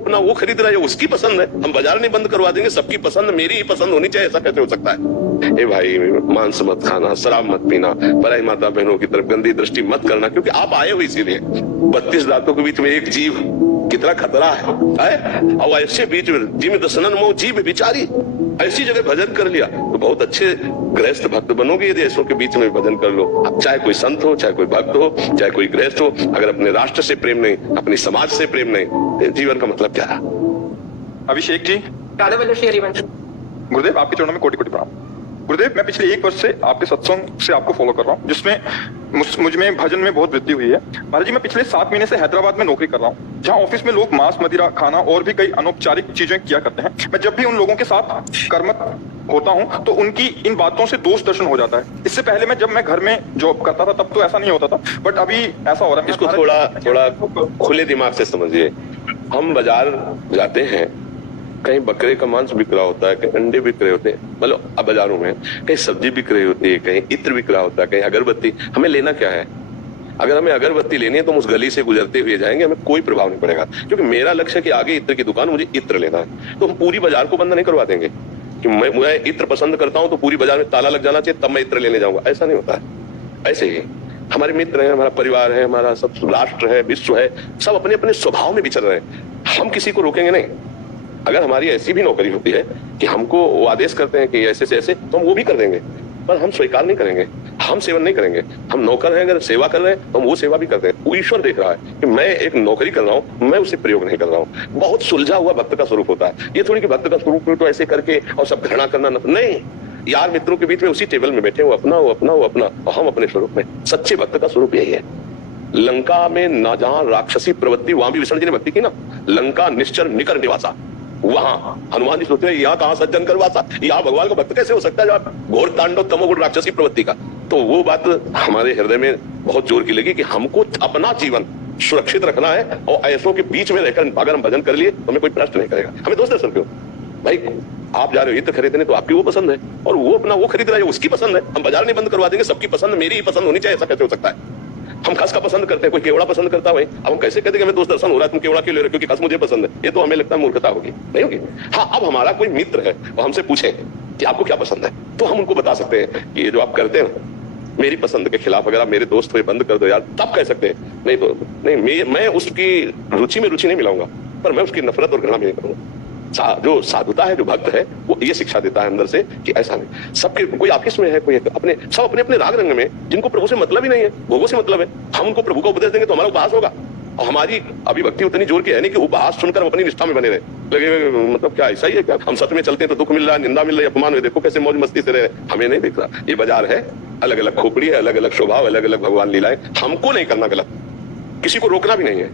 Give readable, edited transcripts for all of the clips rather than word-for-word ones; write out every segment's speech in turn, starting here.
अपना वो खरीद रहा है, उसकी पसंद है, हम बाजार नहीं बंद करवा देंगे, सबकी पसंद मेरी ही पसंद होनी चाहिए, ऐसा कैसे हो सकता है? ए भाई, मांस मत खाना, शराब मत पीना, पराई माता बहनों की तरफ गंदी दृष्टि मत करना, क्योंकि आप आए हो इसीलिए। 32 दांतों के बीच में एक जीव, कितना खतरा है? और ऐसे बीच में जिम दसनन मोह जीव बिचारी, ऐसी जगह भजन कर लिया तो बहुत अच्छे गृहस्थ भक्त बनोगे यदि ऐसों के बीच में भजन कर लो। अब चाहे कोई संत हो, चाहे कोई भक्त हो, चाहे कोई गृहस्थ हो, अगर अपने राष्ट्र से प्रेम नहीं, अपनी समाज से प्रेम नहीं, तो जीवन का मतलब क्या है? अभिषेक जी, गुरुदेव आपके चरणों में कोटि कोटि प्रणाम। गुरुदेव, मैं पिछले 1 वर्ष से आपके सत्संग से आपको फॉलो कर रहा हूँ, जिसमें मुझ में भजन में बहुत वृद्धि हुई है। महाराज जी, मैं पिछले 7 महीने से हैदराबाद में नौकरी कर रहा हूँ, जहाँ ऑफिस में लोग मांस मदिरा खाना और भी कई अनौपचारिक चीजें किया करते हैं। मैं जब भी उन लोगों के साथ कर्मठ होता हूँ तो उनकी इन बातों से दोष दर्शन हो जाता है। इससे पहले जब मैं घर में जॉब करता था तब तो ऐसा नहीं होता था, बट अभी ऐसा हो रहा है। इसको थोड़ा खुले दिमाग से समझिए। हम बाजार जाते हैं, कहीं बकरे का मांस बिक रहा होता है, कहीं अंडे बिक रहे होते हैं, मतलब अब बाजारों में कहीं सब्जी बिक रही होती है, कहीं इत्र बिक रहा होता है, कहीं अगरबत्ती। हमें लेना क्या है? अगर हमें अगरबत्ती लेनी है तो हम उस गली से गुजरते हुए जाएंगे, हमें कोई प्रभाव नहीं पड़ेगा, क्योंकि मेरा लक्ष्य है कि आगे इत्र की दुकान, मुझे इत्र लेना है। तो हम पूरी बाजार को बंद नहीं करवा देंगे कि मैं इत्र पसंद करता हूं तो पूरी बाजार में ताला लग जाना चाहिए तब मैं इत्र लेने जाऊंगा, ऐसा नहीं होता है। ऐसे ही हमारे मित्र हैं, हमारा परिवार है, हमारा सब राष्ट्र है, विश्व है, सब अपने अपने स्वभाव में विचर रहे हैं। हम किसी को रोकेंगे नहीं। अगर हमारी ऐसी भी नौकरी होती है कि हमको वो आदेश करते हैं कि ऐसे से ऐसे, तो हम वो भी कर देंगे, पर हम स्वीकार नहीं करेंगे, हम सेवन नहीं करेंगे। हम नौकर हैं, अगर सेवा कर रहे हैं तो हम वो सेवा भी करते हैं। वो ईश्वर देख रहा है कि मैं एक नौकरी कर रहा हूँ, मैं उसे प्रयोग नहीं कर रहा हूँ। बहुत सुलझा हुआ भक्त का स्वरूप होता है। ये थोड़ी कि भक्त का स्वरूप तो ऐसे करके और सब घृणा करना नहीं। यार मित्रों के बीच में उसी टेबल में बैठे, वो अपना और हम अपने स्वरूप में। सच्चे भक्त का स्वरूप यही है। लंका में ना जहां राक्षसी प्रवृत्ति, वहां भी विष्णु जी ने भक्ति की ना। लंका निश्चर निकर निवासा, वहां हनुमान जी सोचते हैं यहाँ कहां सज्जन करवासा, यहाँ भगवान का भक्त कैसे हो सकता है जब घोर तांडव तमोगुण राक्षसी प्रवृत्ति का। तो वो बात हमारे हृदय में बहुत जोर की लगी कि हमको अपना जीवन सुरक्षित रखना है, और ऐसों के बीच में रहकर अगर हम भजन कर लिए तो हमें कोई प्रश्न नहीं करेगा। हमें दोस्त दर्शन क्यों? भाई आप जा रहे हो इत्र खरीदने तो आपकी वो पसंद है, और वो अपना वो खरीद रहा है, उसकी पसंद है, हम बाजार नहीं बंद करवा देंगे, सबकी पसंद मेरी ही पसंद होनी चाहिए, ऐसा कैसे हो सकता है? हम खस का पसंद करते हैं, कोई केवड़ा पसंद करता है। अब हम कैसे कहते हैं कि हमें दोस्त दर्शन हो रहा है, तुम केवड़ा क्यों ले रहे हो? क्योंकि खस मुझे पसंद है। ये तो हमें लगता है मूर्खता होगी, नहीं होगी। हाँ, अब हमारा कोई मित्र है और हमसे पूछे कि आपको क्या पसंद है, तो हम उनको बता सकते हैं कि ये जो आप करते हैं मेरी पसंद के खिलाफ, अगर आप मेरे दोस्त हुए बंद कर दो यार, तब कह सकते हैं। नहीं तो नहीं, मैं उसकी रुचि में रुचि नहीं मिलाऊंगा, पर मैं उसकी नफरत और घृणा भी नहीं करूंगा। जो साधुता है, जो भक्त है, वो ये शिक्षा देता है अंदर से कि ऐसा नहीं। सबके कोई आपस में है, कोई अपने सब अपने अपने राग रंग में, जिनको प्रभु से मतलब ही नहीं है, भोगों से मतलब है। हम उनको प्रभु का उपदेश देंगे तो हमारा उपहास होगा, और हमारी अभी भक्ति उतनी जोर की है नहीं कि उपहास सुनकर हम अपनी निष्ठा में बने रहे। लगे मतलब क्या ऐसा ही है क्या? हम सच में चलते हैं तो दुख मिल रहा है, निंदा मिल रही है, अपमान हुए, देखो कैसे मौज मस्ती से रहे। हमें नहीं दिख रहा। ये बाजार है, अलग अलग खोपड़ी है, अलग अलग स्वभाव, अलग अलग भगवान लीलाएं। हमको नहीं करना गलत, किसी को रोकना भी नहीं है।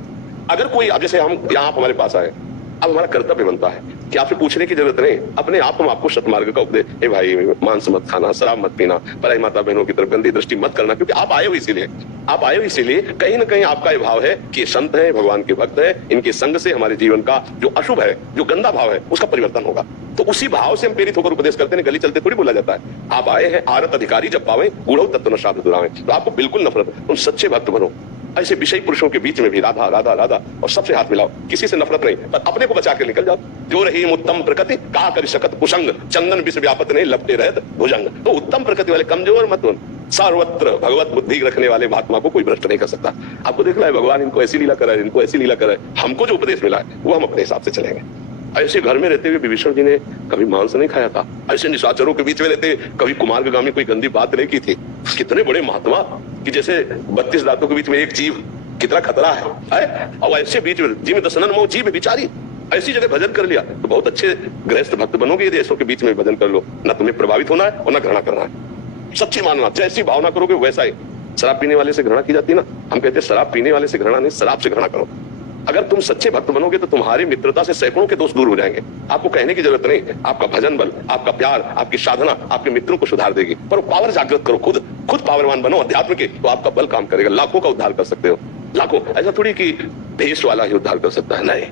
अगर कोई, अब जैसे हम यहाँ हमारे पास आए, अब हमारा कर्तव्य बनता है कि आपसे पूछने की जरूरत नहीं, अपने आप हम आपको सतमार्ग का उपदेश। ए भाई, मांस मत खाना, शराब मत पीना, पराई माता बहनों की तरफ गंदी दृष्टि मत करना, क्योंकि आप आए हो इसीलिए। आप आए हो इसीलिए, कहीं ना कहीं आपका ये भाव है कि ये संत है, भगवान के भक्त है, इनके संग से हमारे जीवन का जो अशुभ है, जो गंदा भाव है, उसका परिवर्तन होगा। तो उसी भाव से हम प्रेरित होकर उपदेश करते हैं। गली चलते थोड़ी बोला जाता है आप आए हैं आरत अधिकारी जब पावे, गुणों तत्व न शाब्द दुरावे। तो आपको बिल्कुल नफरत, तुम सच्चे भक्त बनो। ऐसे विषय पुरुषों के बीच में भी राधा राधा राधा, और सबसे हाथ मिलाओ, किसी से नफरत नहीं, पर अपने को बचा के निकल जाओ। जो रही उत्तम प्रकृति का कर शकत कुसंग, चंदन विष व्यापत नहीं लपटे रहत भुजंग। तो उत्तम प्रकृति वाले, कमजोर मत बन, सर्वत्र भगवत बुद्धि रखने वाले महात्मा को कोई भ्रष्ट नहीं कर सकता। आपको देख रहा है भगवान इनको ऐसी लीला कर रहा है, इनको ऐसी लीला कर रहा है। हमको जो उपदेश मिला है वो हम अपने हिसाब से चलेंगे। ऐसे घर में रहते हुए विभीषण जी ने कभी मांस नहीं खाया था। ऐसे निशाचरों के बीच में रहते कभी कुमार्गामी कोई गंदी बात नहीं की थी। कितने बड़े महात्मा कि जैसे 32 दांतों के बीच में एक जीव, कितना खतरा है? और ऐसे बीच में जिम दसनन मोह जीव बिचारी, ऐसी जगह भजन कर लिया तो बहुत अच्छे गृहस्थ भक्त बनोगे यदि ऐसों के बीच में भजन कर लो। ना तुम्हें प्रभावित होना है और ना घृणा करना है। सच्ची मानना, जैसी भावना करोगे वैसा ही। शराब पीने वाले से घृणा की जाती है ना, हम कहते हैं शराब पीने वाले से घृणा नहीं, शराब से घृणा करो। अगर तुम सच्चे भक्त बनोगे तो तुम्हारी मित्रता से सैकड़ों के दोष दूर हो जाएंगे। आपको कहने की जरूरत नहीं, आपका भजन बल, आपका प्यार, आपकी साधना आपके मित्रों को सुधार देगी। पर पावर जागृत करो, खुद पावरवान बनो अध्यात्म के, तो आपका बल काम करेगा। लाखों का उद्धार कर सकते हो, लाखों। ऐसा थोड़ी कि भेष वाला ही उद्धार कर सकता है, नहीं,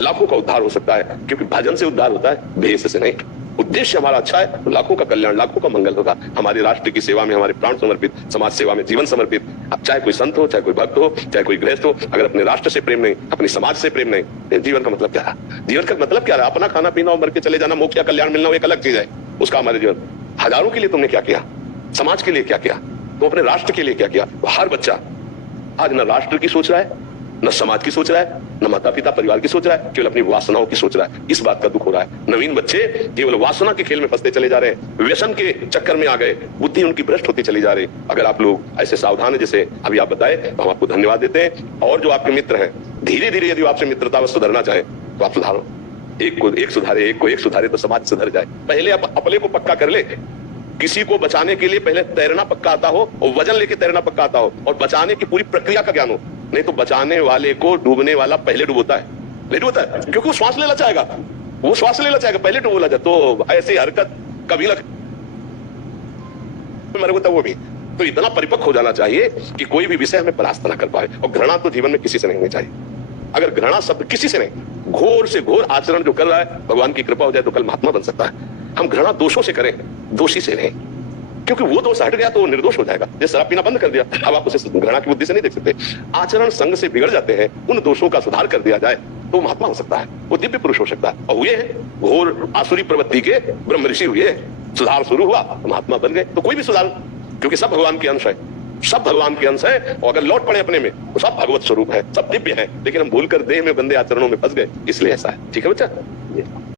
लाखों का उद्धार हो सकता है, क्योंकि भजन से उद्धार होता है, भेष से नहीं। उद्देश्य हमारा अच्छा है तो लाखों का कल्याण, लाखों का मंगल होगा। हमारे राष्ट्र की सेवा में, हमारे प्राण समर्पित, समाज सेवा में जीवन समर्पित, अब चाहे कोई संत हो, चाहे कोई भक्त हो, चाहे कोई गृहस्थ हो, अगर अपने राष्ट्र से प्रेम नहीं, अपने समाज से प्रेम नहीं, तो जीवन का मतलब क्या रहा? जीवन का मतलब क्या रहा? अपना खाना पीना और मर के चले जाना, मोक्ष या कल्याण मिलना एक अलग चीज है। उसका हमारे जीवन, हजारों के लिए तुमने क्या किया? समाज के लिए क्या किया? तो अपने राष्ट्र के लिए क्या किया? हर बच्चा आज न राष्ट्र की सोच रहा है, न समाज की सोच रहा है, न माता पिता परिवार की सोच रहा है, केवल अपनी वासनाओं की सोच रहा है। इस बात का दुख हो रहा है। नवीन बच्चे केवल वासना के खेल में फंसते चले जा रहे हैं, व्यसन के चक्कर में आ गए, बुद्धि उनकी भ्रष्ट होती चली जा रही। अगर आप लोग ऐसे सावधान है जैसे अभी आप बताए, तो हम आपको धन्यवाद देते हैं। और जो आपके मित्र हैं, धीरे धीरे यदि आपसे मित्रता व सुधरना चाहे तो आप सुधारो। एक को एक सुधारे, एक को एक सुधारे तो समाज सुधर जाए। पहले आप अपने को पक्का कर ले। किसी को बचाने के लिए पहले तैरना पक्का आता हो और वजन लेके तैरना पक्का आता हो और बचाने की पूरी प्रक्रिया का ज्ञान हो। नहीं तो बचाने वाले को डूबने वाला पहले डूबता है, नहीं डूबता है, क्योंकि वो श्वास लेना चाहेगा, वो श्वास लेना चाहेगा, पहले डूबना चाहे। तो ऐसी हरकत कभी लग मेरे को वो भी तो इतना परिपक्व हो जाना चाहिए कि कोई भी विषय हमें परास्त ना कर पाए। और घृणा तो जीवन में किसी से नहीं होनी चाहिए। अगर घृणा शब्द किसी से नहीं, घोर से घोर आचरण जो कर रहा है, भगवान की कृपा हो जाए तो कल महात्मा बन सकता है। हम घृणा दोषों से करें, दोषी से नहीं, क्योंकि वो दोष हट गया तो वो निर्दोष हो जाएगा। जैसे शराब पीना बंद कर दिया, अब आप उसे घृणा की बुद्धि से नहीं देख सकते। आचरण संग से बिगड़ जाते हैं, उन दोषों का सुधार कर दिया जाए तो महात्मा हो सकता है, वो दिव्य पुरुष हो सकता है। और हुए हैं घोर आसुरी प्रवृत्ति के ब्रह्म ऋषि हुए, सुधार शुरू हुआ, महात्मा बन गए। तो कोई भी सुधार, क्योंकि सब भगवान के अंश है, सब भगवान के अंश है। और अगर लौट पड़े अपने में तो सब भगवत स्वरूप है, सब दिव्य है। लेकिन हम भूल कर देह में बंदे आचरणों में फंस गए, इसलिए ऐसा है। ठीक है बच्चा?